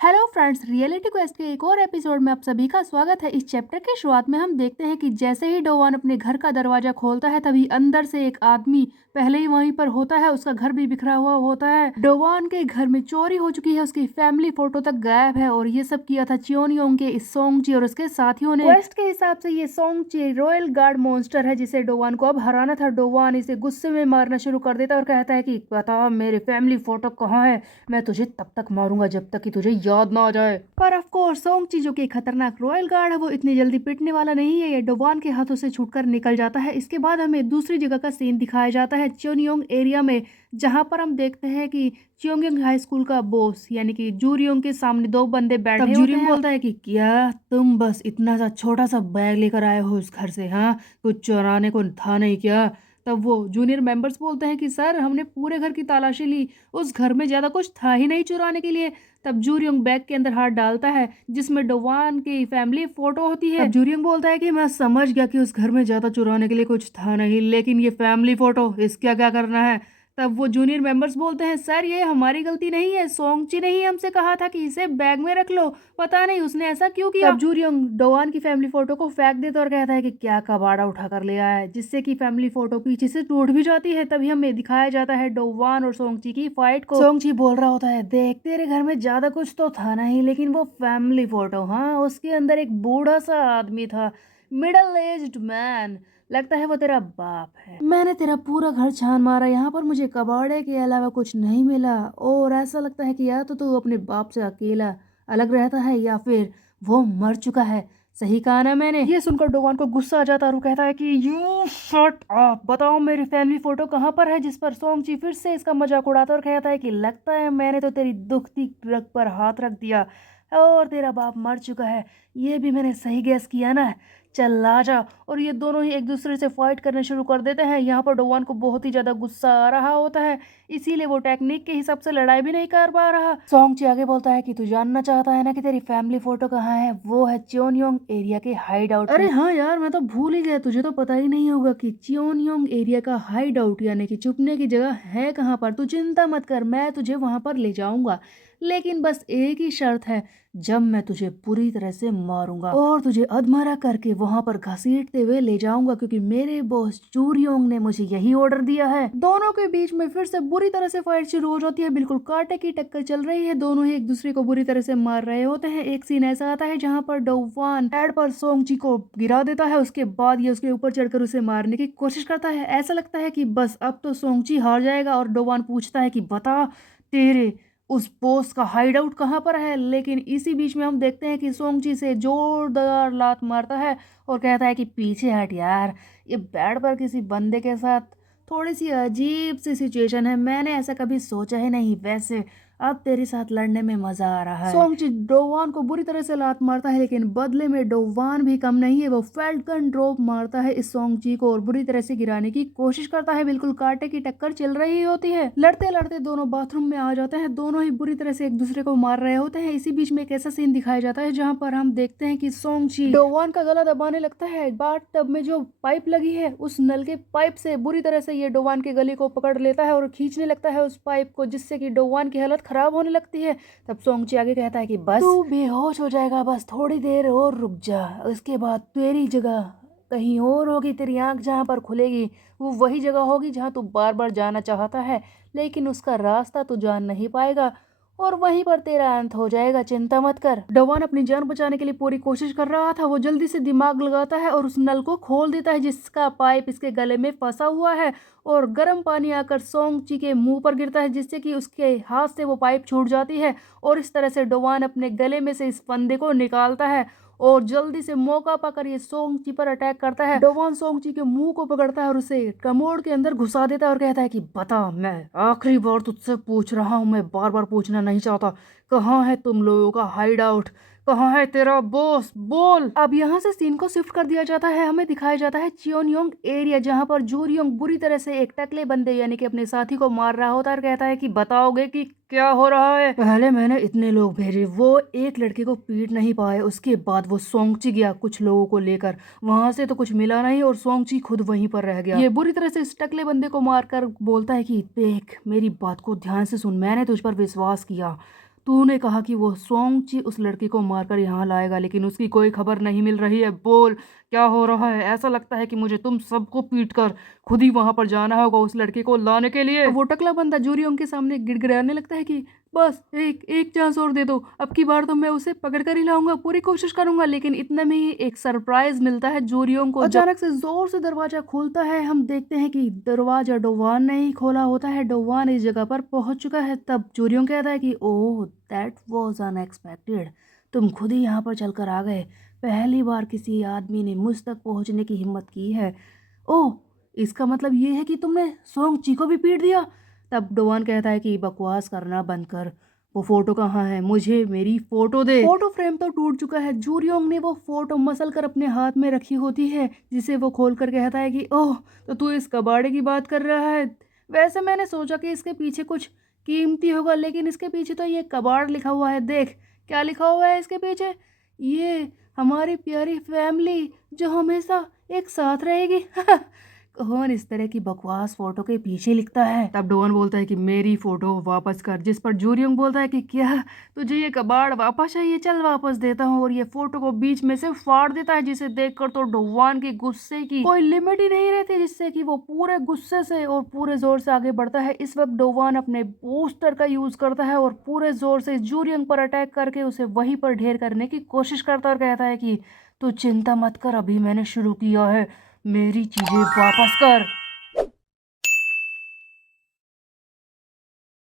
Hello friends, reality quest के एक और एपिसोड में आप सभी का स्वागत है। इस चैप्टर की शुरुआत में हम देखते हैं कि जैसे ही डोवान अपने घर का दरवाजा खोलता है तभी अंदर से एक आदमी पहले ही वहीं पर होता है। उसका घर भी बिखरा हुआ होता है। डोवान के घर में चोरी हो चुकी है, उसकी फैमिली फोटो तक गायब है और ये सब किया था चियोनियोंग के इस सोंगची और उसके साथियों ने। क्वेस्ट के हिसाब से ये सोंगची रॉयल गार्ड मॉन्स्टर है जिसे डोवान को अब हराना था। डोवान इसे गुस्से में मारना शुरू कर देता है और कहता है कि बता मेरे फैमिली फोटो कहाँ है, मैं तुझे तब तक मारूंगा जब तक कि तुझे याद ना आ जाए। पर ऑफ कोर्स सोंगची जो कि खतरनाक रॉयल गार्ड है वो इतनी जल्दी पिटने वाला नहीं है। ये डोवान के हाथों से छूटकर निकल जाता है। इसके बाद हमें दूसरी जगह का सीन दिखाया जाता है चियोनियोंग एरिया में, जहां पर हम देखते हैं कि चियोंगयोंग हाई स्कूल का बॉस यानी कि जूरियोंग के सामने दो बंदे बैठे होते हैं। जूरियोंग बोलता है कि क्या तुम बस इतना सा छोटा सा बैग लेकर आए हो उस घर से, हाँ कुछ चुराने को था नहीं क्या। तब वो जूनियर मेंबर्स बोलते हैं कि सर हमने पूरे घर की तलाशी ली, उस घर में ज्यादा कुछ था ही नहीं चुराने के लिए। तब जूरियोंग बैग के अंदर हाथ डालता है जिसमें डोवान की फैमिली फोटो होती है। तब जूरियोंग बोलता है कि मैं समझ गया कि उस घर में ज्यादा चुराने के लिए कुछ था नहीं, लेकिन ये फैमिली फोटो इसका क्या करना है। तब वो जूनियर मेंबर्स बोलते हैं सर ये हमारी गलती नहीं है, सोंगची ने ही हमसे कहा था कि इसे बैग में रख लो, पता नहीं उसने ऐसा क्यों किया। तब जूरियोंग डोवान की फैमिली फोटो को फेंक देता और कहता है कि क्या कबाड़ा उठा कर ले आया है, जिससे कि फैमिली फोटो पीछे से टूट भी जाती है। तभी हमें दिखाया जाता है डोवान और सोंगची की फाइट को। सोंगची बोल रहा होता है देख तेरे घर में ज्यादा कुछ तो था नहीं, लेकिन वो फैमिली फोटो, हाँ उसके अंदर एक बूढ़ा सा आदमी था, मिडल एज्ड मैन, लगता है वो तेरा बाप है। मैंने तेरा पूरा घर छान मारा, यहाँ पर मुझे कबाड़े के अलावा कुछ नहीं मिला और ऐसा लगता है कि या तो तू अपने बाप से अकेला अलग रहता है या फिर वो मर चुका है। सही कहा ना मैंने। ये सुनकर डोवान को गुस्सा आ जाता है और वो कहता है कि यू शट अप, बताओ मेरी फैमिली फोटो कहाँ पर है। जिस पर सोंगची फिर से इसका मजाक उड़ाता और कहता है कि लगता है मैंने तो तेरी दुखती रग पर हाथ रख दिया और तेरा बाप मर चुका है, ये भी मैंने सही गैस किया ना, चल आ जा। और ये दोनों ही एक दूसरे से फाइट करने शुरू कर देते हैं। यहाँ पर डोवान को बहुत ही ज्यादा गुस्सा आ रहा होता है, इसीलिए वो टेक्निक के हिसाब से लड़ाई भी नहीं कर पा रहा। सोंगची आगे बोलता है कि तू जानना चाहता है ना कि तेरी फैमिली फोटो कहाँ है, वो है चियोनियोंग एरिया के हाइड आउट। अरे हाँ यार, मैं तो भूल ही गया, तुझे तो पता ही नहीं होगा कि चियोनियोंग एरिया का हाइड आउट यानी कि छुपने की जगह है कहाँ पर। तू चिंता मत कर, मैं तुझे वहां पर ले जाऊंगा, लेकिन बस एक ही शर्त है, जब मैं तुझे पूरी तरह से मारूंगा और तुझे अधमरा करके वहां पर घसीटते हुए ले जाऊंगा, क्योंकि मेरे बॉस चूरियोंग ने मुझे यही ऑर्डर दिया है। दोनों के बीच में फिर से बुरी तरह से फाइट शुरू हो जाती है, बिल्कुल कांटे की टक्कर चल रही है, दोनों ही एक दूसरे को बुरी तरह से मार रहे होते हैं। एक सीन ऐसा आता है जहाँ पर डोवान हेड पर सोंगची को गिरा देता है, उसके बाद ये उसके ऊपर चढ़कर उसे मारने की कोशिश करता है। ऐसा लगता है कि बस अब तो सोंगची हार जाएगा और डोवान पूछता है कि बता तेरे उस बॉस का हाइड आउट कहाँ पर है। लेकिन इसी बीच में हम देखते हैं कि सोंगची से जोरदार लात मारता है और कहता है कि पीछे हट यार, ये बेड पर किसी बंदे के साथ थोड़ी सी अजीब सी सिचुएशन है, मैंने ऐसा कभी सोचा ही नहीं, वैसे अब तेरे साथ लड़ने में मजा आ रहा है। सोंगची डोवान को बुरी तरह से लात मारता है, लेकिन बदले में डोवान भी कम नहीं है, वो फेल्कन ड्रॉप मारता है इस सोंगची को और बुरी तरह से गिराने की कोशिश करता है। बिल्कुल कांटे की टक्कर चल रही होती है, लड़ते लड़ते दोनों बाथरूम में आ जाते हैं, दोनों ही बुरी तरह से एक दूसरे को मार रहे होते हैं। इसी बीच में एक ऐसा सीन दिखाया जाता है जहाँ पर हम देखते हैं कि सोंगची डोवान का गला दबाने लगता है। बाथ टब में जो पाइप लगी है उस नल के पाइप से बुरी तरह से ये डोवान के गले को पकड़ लेता है और खींचने लगता है उस पाइप को, जिससे कि डोवान की हालत खराब होने लगती है। तब सोंगची आगे कहता है कि बस तू बेहोश हो जाएगा, बस थोड़ी देर और रुक जा, उसके बाद तेरी जगह कहीं और होगी, तेरी आंख जहाँ पर खुलेगी वो वही जगह होगी जहाँ तू बार बार जाना चाहता है, लेकिन उसका रास्ता तू जान नहीं पाएगा और वहीं पर तेरा अंत हो जाएगा, चिंता मत कर। डोवान अपनी जान बचाने के लिए पूरी कोशिश कर रहा था, वो जल्दी से दिमाग लगाता है और उस नल को खोल देता है जिसका पाइप इसके गले में फंसा हुआ है, और गर्म पानी आकर सोंगची के मुंह पर गिरता है, जिससे कि उसके हाथ से वो पाइप छूट जाती है और इस तरह से डोवान अपने गले में से इस फंदे को निकालता है और जल्दी से मौका पाकर ये सोंगची पर अटैक करता है। डोवान सोंगची के मुंह को पकड़ता है और उसे कमोड के अंदर घुसा देता है और कहता है कि बता, मैं आखिरी बार तुझसे पूछ रहा हूँ, मैं बार बार पूछना नहीं चाहता, कहाँ है तुम लोगों का हाइड आउट, कहाँ है तेरा बॉस, बोल। अब यहाँ से सीन को शिफ्ट कर दिया जाता है, हमें दिखाया जाता है चियोनियोंग एरिया, जहाँ पर जूरियोंग बुरी तरह से एक टकले बंदे यानी कि अपने साथी को मार रहा होता है और कहता है कि बताओगे कि क्या हो रहा है। पहले मैंने इतने लोग भेजे, वो एक लड़के को पीट नहीं पाए, उसके बाद वो सोंगची गया कुछ लोगों को लेकर, वहां से तो कुछ मिला नहीं और सोंगची खुद वहीं पर रह गया। ये बुरी तरह से इस टकले बंदे को मारकर बोलता है कि देख मेरी बात को ध्यान से सुन, मैंने तुझ पर विश्वास किया, तूने कहा कि वो सोंगची उस लड़की को मारकर यहाँ लाएगा, लेकिन उसकी कोई खबर नहीं मिल रही है। बोल, क्या हो रहा है? ऐसा लगता है कि मुझे तुम सबको पीट कर खुद ही वहां पर जाना होगा उस लड़की को लाने के लिए। वो टकला बंदा जूरियोंग के सामने गिड़गिड़ाने लगता है कि बस एक एक चांस और दे दो, अब की बार तो मैं उसे पकड़ कर ही लाऊंगा, पूरी कोशिश करूंगा। लेकिन इतने में ही एक सरप्राइज मिलता है जूरियोंग को। अचानक से जोर से दरवाजा खुलता है। हम देखते हैं कि दरवाजा डोवान ने ही खोला होता है। डोवान इस जगह पर पहुंच चुका है। तब जूरियोंग कहता है कि ओह, दैट वाज अनएक्सपेक्टेड। तुम खुद ही यहाँ पर चलकर आ गए। पहली बार किसी आदमी ने मुझ तक पहुंचने की हिम्मत की है। ओह, इसका मतलब ये है कि तुमने सोंग ची को भी पीट दिया। तब डोवान कहता है कि बकवास करना बंद कर। वो फोटो कहाँ है? मुझे मेरी फोटो दे। फोटो फ्रेम तो टूट चुका है। जूरियोंग ने वो फोटो मसल कर अपने हाथ में रखी होती है, जिसे वो खोल कर कहता है कि ओह, तो तू इस कबाड़े की बात कर रहा है। वैसे मैंने सोचा कि इसके पीछे कुछ कीमती होगा, लेकिन इसके पीछे तो ये कबाड़ लिखा हुआ है। देख क्या लिखा हुआ है इसके पीछे। ये हमारी प्यारी फैमिली जो हमेशा एक साथ रहेगी। कौन इस तरह की बकवास फोटो के पीछे लिखता है? तब डोवन बोलता है कि मेरी फोटो वापस कर, जिस पर जूरियोंग बोलता है कि क्या तुझे ये कबाड़ वापस चाहिए? चल वापस देता हूँ। और ये फोटो को बीच में से फाड़ देता है, जिसे देखकर तो डोवान के गुस्से की कोई लिमिट ही नहीं रहती, जिससे कि वो पूरे गुस्से से और पूरे जोर से आगे बढ़ता है। इस वक्त डोवान अपने बूस्टर का यूज करता है और पूरे जोर से जूरियोंग पर अटैक करके उसे वहीं पर ढेर करने की कोशिश करता है और कहता है कि तू चिंता मत कर, अभी मैंने शुरू किया है, मेरी चीजें वापस कर।